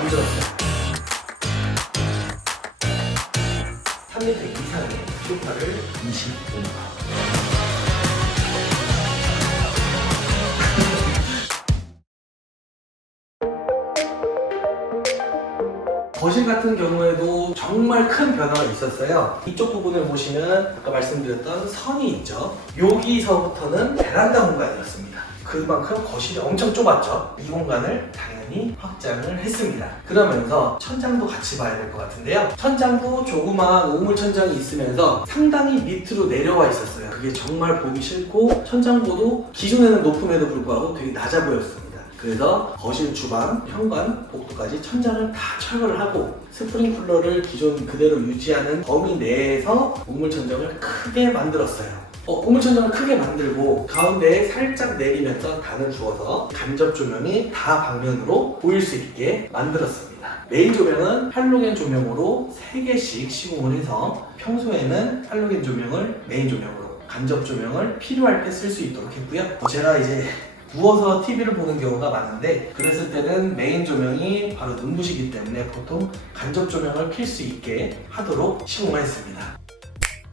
만들었어요. 3m 이상의 소파를 25만. 거실 같은 경우에도 정말 큰 변화가 있었어요. 이쪽 부분을 보시면 아까 말씀드렸던 선이 있죠. 여기서부터는 베란다 공간이었습니다. 그만큼 거실이 엄청 좁았죠. 이 공간을 당연히 확장을 했습니다. 그러면서 천장도 같이 봐야 될 것 같은데요. 천장도 조그마한 우물 천장이 있으면서 상당히 밑으로 내려와 있었어요. 그게 정말 보기 싫고 천장고도 기존에는 높음에도 불구하고 되게 낮아 보였습니다. 그래서 거실, 주방, 현관, 복도까지 천장을 다 철거를 하고 스프링쿨러를 기존 그대로 유지하는 범위 내에서 우물천장을 크게 만들었어요. 우물천장을 크게 만들고 가운데에 살짝 내리면서 단을 주어서 간접 조명이 다 방면으로 보일 수 있게 만들었습니다. 메인 조명은 할로겐 조명으로 3개씩 시공을 해서 평소에는 할로겐 조명을 메인 조명으로, 간접 조명을 필요할 때 쓸 수 있도록 했고요. 제가 이제 누워서 TV를 보는 경우가 많은데 그랬을 때는 메인 조명이 바로 눈부시기 때문에 보통 간접 조명을 켤 수 있게 하도록 시공을 했습니다.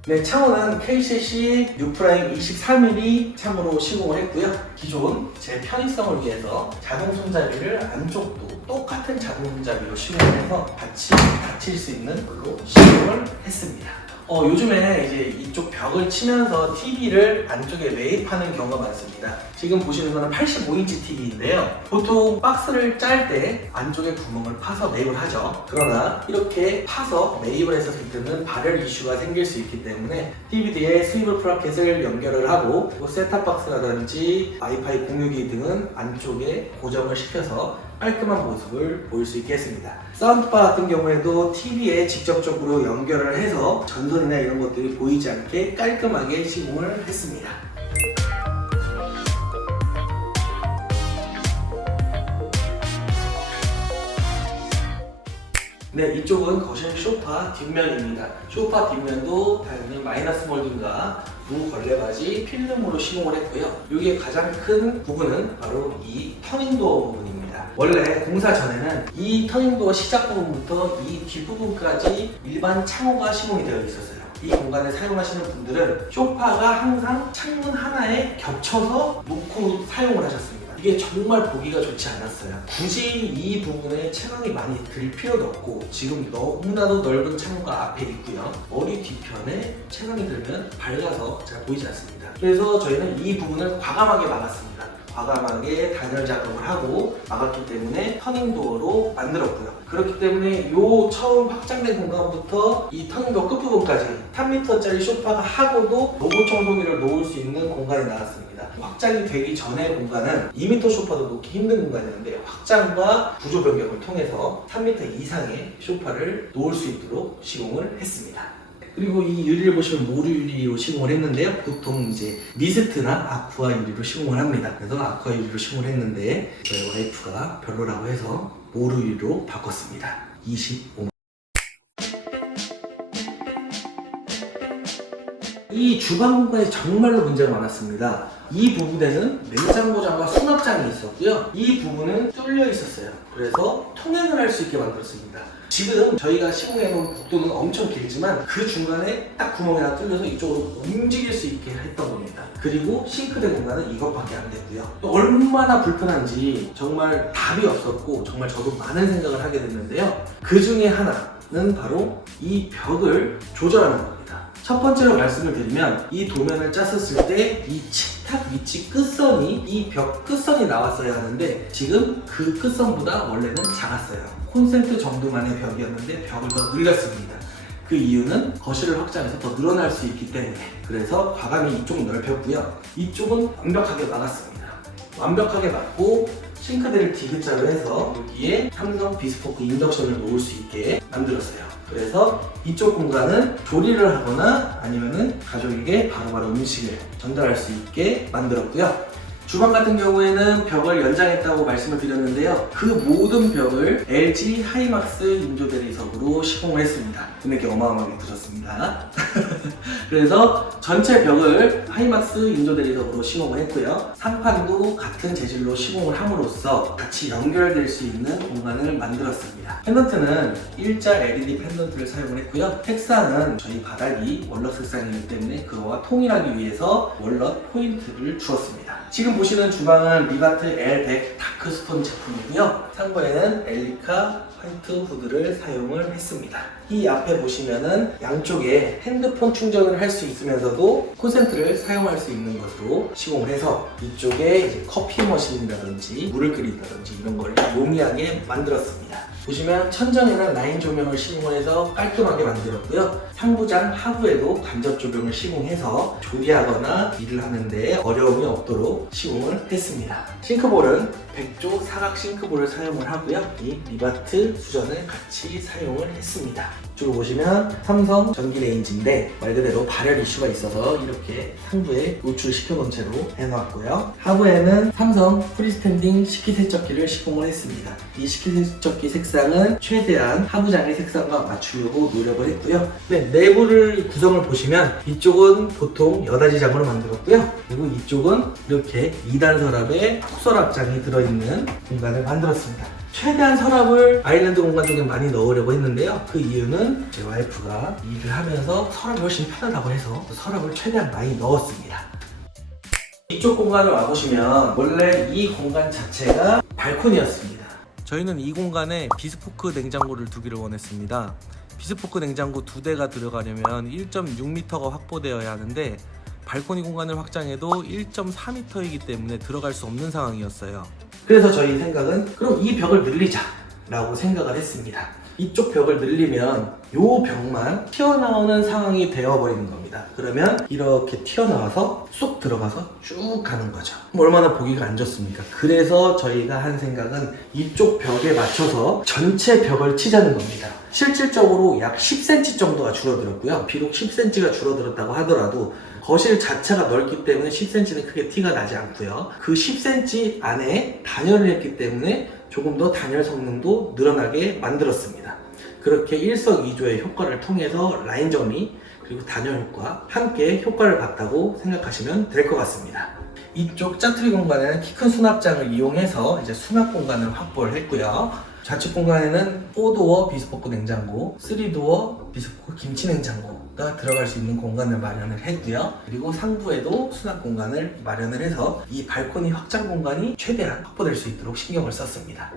네, 창호는 KCC 뉴프라임 24mm 창으로 시공을 했고요. 기존 제 편의성을 위해서 자동 손잡이를 안쪽도 똑같은 자동 손잡이로 시공을 해서 같이 닫힐 수 있는 걸로 시공을 했습니다. 요즘에 이제 이쪽 벽을 치면서 TV를 안쪽에 매입하는 경우가 많습니다. 지금 보시는 거는 85인치 TV인데요. 보통 박스를 짤 때 안쪽에 구멍을 파서 매입을 하죠. 그러나 이렇게 파서 매입을 했었을 때는 발열 이슈가 생길 수 있기 때문에 TVD에 스위블 프라켓을 연결을 하고 셋탑박스라든지 와이파이 공유기 등은 안쪽에 고정을 시켜서 깔끔한 모습을 보일 수 있게 했습니다. 사운드바 같은 경우에도 TV에 직접적으로 연결을 해서 전선이나 이런 것들이 보이지 않게 깔끔하게 시공을 했습니다. 네, 이쪽은 거실 소파 뒷면입니다. 소파 뒷면도 당연히 마이너스 몰딩과 무걸레바지 필름으로 시공을 했고요. 이게 가장 큰 부분은 바로 이 터닝도어 부분입니다. 원래 공사 전에는 이 터닝도어 시작 부분부터 이 뒷부분까지 일반 창호가 시공이 되어 있었어요. 이 공간을 사용하시는 분들은 소파가 항상 창문 하나에 겹쳐서 놓고 사용을 하셨습니다. 이게 정말 보기가 좋지 않았어요. 굳이 이 부분에 채광이 많이 들 필요도 없고 지금 너무나도 넓은 창호가 앞에 있고요. 머리 뒤편에 채광이 들면 밝아서 잘 보이지 않습니다. 그래서 저희는 이 부분을 과감하게 막았습니다. 과감하게 단열 작업을 하고 막았기 때문에 터닝도어로 만들었고요. 그렇기 때문에 요 처음 확장된 공간부터 이 터닝도어 끝부분까지 3m짜리 소파가 하고도 로봇 청소기를 놓을 수 있는 공간이 나왔습니다. 확장이 되기 전의 공간은 2m 소파도 놓기 힘든 공간이었는데 확장과 구조 변경을 통해서 3m 이상의 소파를 놓을 수 있도록 시공을 했습니다. 그리고 이 유리를 보시면 모루 유리로 시공을 했는데요. 보통 이제 미스트나 아쿠아 유리로 시공을 합니다. 그래서 아쿠아 유리로 시공을 했는데 저희 와이프가 별로라고 해서 모루 유리로 바꿨습니다. 25만. 이 주방 공간이 정말로 문제가 많았습니다. 이 부분에는 냉장고장과 수납장이 있었고요. 이 부분은 뚫려 있었어요. 그래서 통행을 할 수 있게 만들었습니다. 지금 저희가 시공해놓은 복도는 엄청 길지만 그 중간에 딱 구멍이 하나 뚫려서 이쪽으로 움직일 수 있게 했던 겁니다. 그리고 싱크대 공간은 이것밖에 안 됐고요. 얼마나 불편한지 정말 답이 없었고 정말 저도 많은 생각을 하게 됐는데요. 그 중에 하나는 바로 이 벽을 조절하는 겁니다. 첫 번째로 말씀을 드리면 이 도면을 짰었을 때 이 식탁 위치 끝선이 이 벽 끝선이 나왔어야 하는데 지금 그 끝선보다 원래는 작았어요. 콘센트 정도만의 벽이었는데 벽을 더 늘렸습니다. 그 이유는 거실을 확장해서 더 늘어날 수 있기 때문에. 그래서 과감히 이쪽은 넓혔고요. 이쪽은 완벽하게 막았습니다. 완벽하게 막고 싱크대를 디귿자로 해서 여기에 삼성 비스포크 인덕션을 놓을 수 있게 만들었어요. 그래서 이쪽 공간은 조리를 하거나 아니면은 가족에게 바로바로 음식을 전달할 수 있게 만들었고요. 주방 같은 경우에는 벽을 연장했다고 말씀을 드렸는데요. 그 모든 벽을 LG 하이막스 인조 대리석으로 시공을 했습니다. 금액이 어마어마하게 들었습니다. 그래서 전체 벽을 하이막스 인조 대리석으로 시공을 했고요. 상판도 같은 재질로 시공을 함으로써 같이 연결될 수 있는 공간을 만들었습니다. 펜던트는 일자 LED 펜던트를 사용을 했고요. 색상은 저희 바닥이 월넛 색상이기 때문에 그거와 통일하기 위해서 월넛 포인트를 주었습니다. 지금 보시는 주방은 리바트 L100 다크스톤 제품이고요. 상부에는 엘리카 화이트 후드를 사용을 했습니다. 이 앞에 보시면은 양쪽에 핸드폰 충전을 할 수 있으면서도 콘센트를 사용할 수 있는 것으로 시공을 해서 이쪽에 이제 커피 머신이라든지 물을 끓인다든지 이런 걸 용이하게 만들었습니다. 보시면 천정에는 라인 조명을 시공을 해서 깔끔하게 만들었고요. 상부장 하부에도 간접 조명을 시공해서 조리하거나 일을 하는데 어려움이 없도록 시공을 했습니다. 싱크볼은 백조 사각 싱크볼을 사용을 하고요. 이 리바트 수전을 같이 사용을 했습니다. 이쪽을 보시면 삼성 전기 레인지인데 말 그대로 발열 이슈가 있어서 이렇게 상부에 노출시켜 놓은 채로 해놨고요. 하부에는 삼성 프리스탠딩 식기세척기를 시공을 했습니다. 이 식기세척기 색상은 최대한 하부장의 색상과 맞추려고 노력을 했고요. 네, 내부를 구성을 보시면 이쪽은 보통 여닫이장으로 만들었고요. 그리고 이쪽은 이렇게 2단 서랍에 톡서랍장이 들어있는 공간을 만들었습니다. 최대한 서랍을 아일랜드 공간 쪽에 많이 넣으려고 했는데요. 그 이유는 제 와이프가 일을 하면서 서랍이 훨씬 편하다고 해서 서랍을 최대한 많이 넣었습니다. 이쪽 공간을 와보시면 원래 이 공간 자체가 발코니였습니다. 저희는 이 공간에 비스포크 냉장고를 두기를 원했습니다. 비스포크 냉장고 2대가 들어가려면 1.6m가 확보되어야 하는데 발코니 공간을 확장해도 1.4m이기 때문에 들어갈 수 없는 상황이었어요. 그래서 저희 생각은 그럼 이 벽을 늘리자 라고 생각을 했습니다. 이쪽 벽을 늘리면 이 벽만 튀어나오는 상황이 되어버리는 겁니다. 그러면 이렇게 튀어나와서 쏙 들어가서 쭉 가는 거죠. 얼마나 보기가 안 좋습니까? 그래서 저희가 한 생각은 이쪽 벽에 맞춰서 전체 벽을 치자는 겁니다. 실질적으로 약 10cm 정도가 줄어들었고요. 비록 10cm가 줄어들었다고 하더라도 거실 자체가 넓기 때문에 10cm는 크게 티가 나지 않고요. 그 10cm 안에 단열을 했기 때문에 조금 더 단열 성능도 늘어나게 만들었습니다. 그렇게 일석이조의 효과를 통해서 라인 정리 그리고 단열 효과 함께 효과를 봤다고 생각하시면 될 것 같습니다. 이쪽 짜투리 공간에는 키 큰 수납장을 이용해서 이제 수납 공간을 확보를 했고요. 좌측 공간에는 4도어 비스포크 냉장고, 3도어 비스포크 김치 냉장고가 들어갈 수 있는 공간을 마련을 했고요. 그리고 상부에도 수납 공간을 마련을 해서 이 발코니 확장 공간이 최대한 확보될 수 있도록 신경을 썼습니다.